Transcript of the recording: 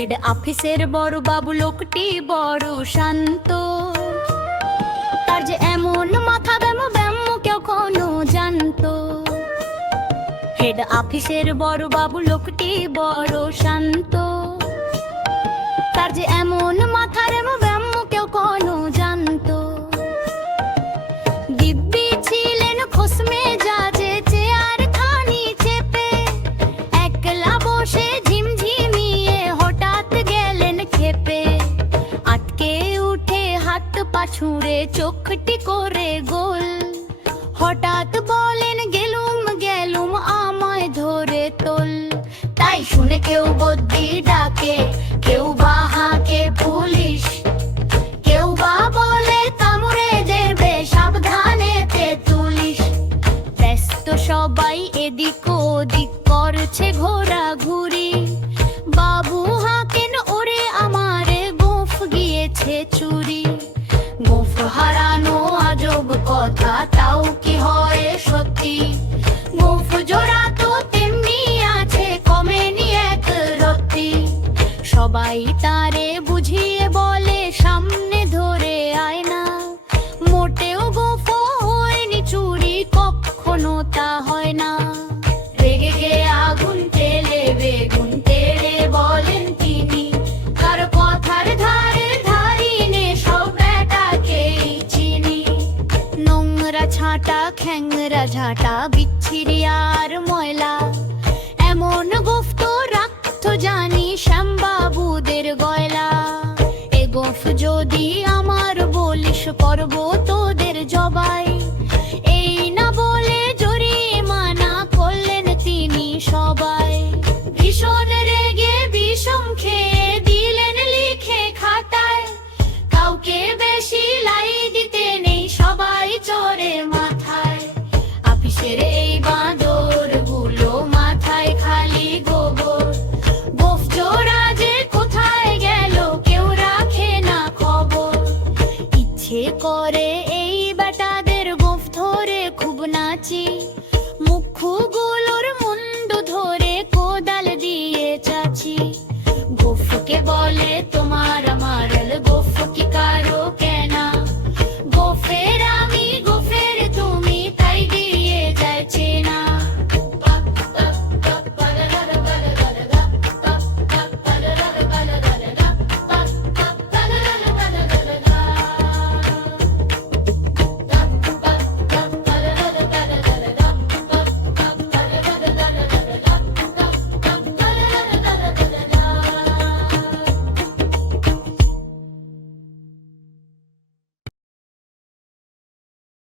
Head অফিসের বড় বাবু লোকটি বড় শান্ত, তার যে এমন মাথা ব্যামো ব্যামো কেউ কোনো জানতো। হেড অফিসের বড় বাবু লোকটি বড় শান্ত, তার যে এমন মাথা ব্যামো ব্যামো কেউ কোনো জানতো। দিব্যি ছিলেন খোসমে জাজে চেয়ার খানি চেপে, একলা বসে ঝিমঝিমিয়ে হঠাৎ গেলেন খেপে। আটকে উঠে হাত পা ছুঁড়ে চোখটি করে গোল, হঠাৎ বলেন গেলুম গেলুম আমায় ধরে তোল। তাই শুনে কেউ বদ্যি ডাকে, কেউ বা হাঁকে পুলিশ, কেউ বা বলে কামড়ে দেবে সাবধানে তেতুলিশ। ব্যস্ত সবাই এদিক ওদিক করছে ঘোরাঘুরি, বাবু হাঁকেন ওরে আমারে গোঁফ গিয়েছে চুরি। গোঁফ হারানো আজব কথা, তাও কি হয় সত্যি? গোঁফ জোড়া তো তেমনি আছে, কমেনি এক রত্তি। সবাই তারে বুঝিয়ে বলে সামনে ধরে আয় না, মোটেও গোঁফ হয়নি চুরি, কখনো তা হয় না। রেগে গিয়ে আগুন তেলে বেগুন তেড়ে বলেন তিনি, কার কথার ধারে ধারি নে সব বেটাকেই চিনি। নোংরা ছাঁটা খ্যাংরা ঝাঁটা বিচ্ছিরি